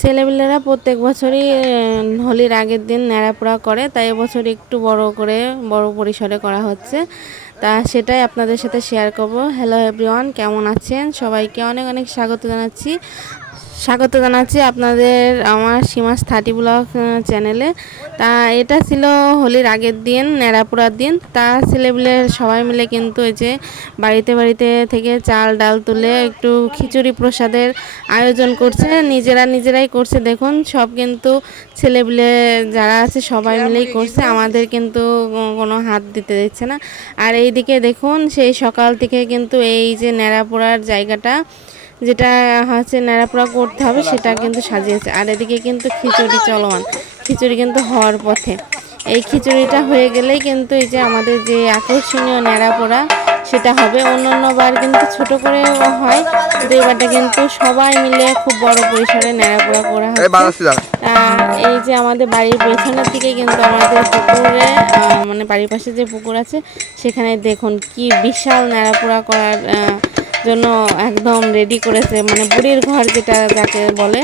ছেলেপিলেরা প্রত্যেক বছরই হোলির আগের দিন ন্যাড়াপোড়া করে, তাই এবছর একটু বড় পরিসরে করা হচ্ছে। তা সেটাই আপনাদের সাথে শেয়ার করব। হ্যালো এভরিওয়ান, কেমন আছেন? সবাইকে অনেক অনেক স্বাগত জানাচ্ছি আপনাদের আমার সীমাস 30 ব্লগ চ্যানেলে। তা এটা ছিল হোলির আগের দিন, ন্যাড়াপোড়ার দিন। তা ছেলেপিলে সবাই মিলে কিন্তু এই যে বাড়িতে থেকে চাল ডাল তুলে একটু খিচুড়ি প্রসাদের আয়োজন করছে, নিজেরাই করছে। দেখুন, সব কিন্তু ছেলেপিলে যারা আছে সবাই মিলেই করছে, আমাদের কিন্তু কোনো হাত দিতে দিচ্ছে না। আর এইদিকে দেখুন, সেই সকাল থেকে কিন্তু এই যে ন্যাড়াপোড়ার জায়গাটা, যেটা হচ্ছে ন্যাড়াপোড়া করতে হবে, সেটা কিন্তু সাজিয়েছে। আর এদিকে কিন্তু খিচুড়ি চলমান, খিচুড়ি কিন্তু হওয়ার পথে। এই খিচুড়িটা হয়ে গেলেই কিন্তু এই যে আমাদের যে আকর্ষণীয় ন্যাড়াপোড়া সেটা হবে। অন্য বার কিন্তু ছোট করে হয়, কিন্তু এবারটা কিন্তু সবাই মিলে খুব বড় পরিসরে ন্যাড়াপোড়া করা হচ্ছে। এই যে আমাদের বাড়ির পেছনের দিকে কিন্তু আমাদের পুকুরে, মানে বাড়ির পাশে যে পুকুর আছে, সেখানে দেখুন কি বিশাল ন্যাড়াপোড়া করার জন্য একদম রেডি করেছে, মানে বুড়ির ঘর যেটা যাকে বলে।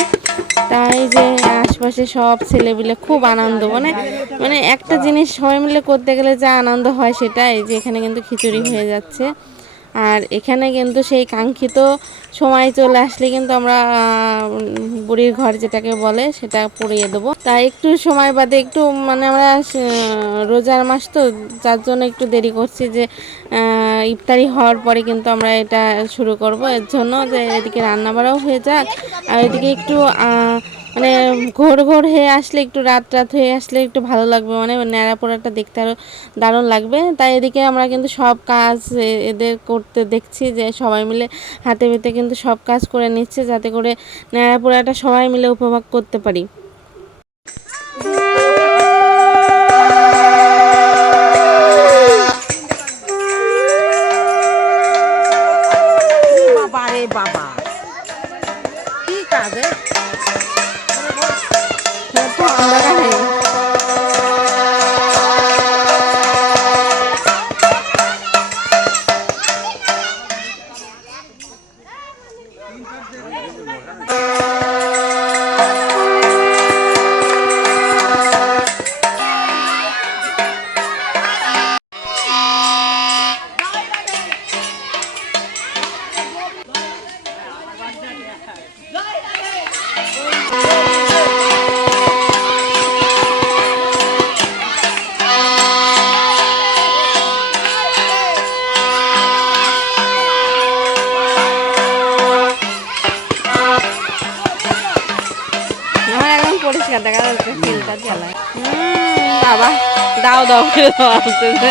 তাই যে আশপাশে সব ছেলেপিলে খুব আনন্দ, মানে একটা জিনিস সবাই মিলে করতে গেলে যা আনন্দ হয়, সেটা এই যে এখানে কিন্তু খিচুড়ি হয়ে যাচ্ছে। আর এখানে কিন্তু সেই কাঙ্ক্ষিত সময় চলে আসলে কিন্তু আমরা বুড়ির ঘর যেটাকে বলে সেটা পুড়িয়ে দেবো। তাই একটু সময় বাদে একটু, মানে আমরা রোজার মাস তো, যার জন্য একটু দেরি করছি, যে ইফতারি হওয়ার পরে কিন্তু আমরা এটা শুরু করব। এর জন্য যে এদিকে রান্নাবাড়াও হয়ে যাক, আর এদিকে একটু মানে ঘোর হয়ে আসলে, একটু রাত হয়ে আসলে একটু ভালো লাগবে, মানে ন্যাড়াপোড়াটা দেখতে আরও দারুণ লাগবে। তাই এদিকে আমরা কিন্তু সব কাজ এদের করতে দেখছি, যে সবাই মিলে হাতে পেতে কিন্তু সব কাজ করে নিচ্ছে, যাতে করে ন্যাড়াপোড়াটা সবাই মিলে উপভোগ করতে পারি। বাবা কি কাজে পরিষ্কার দেখা যাচ্ছে, ফিল্টার জ্বালায়। বাবা দাও করে আসতেছে।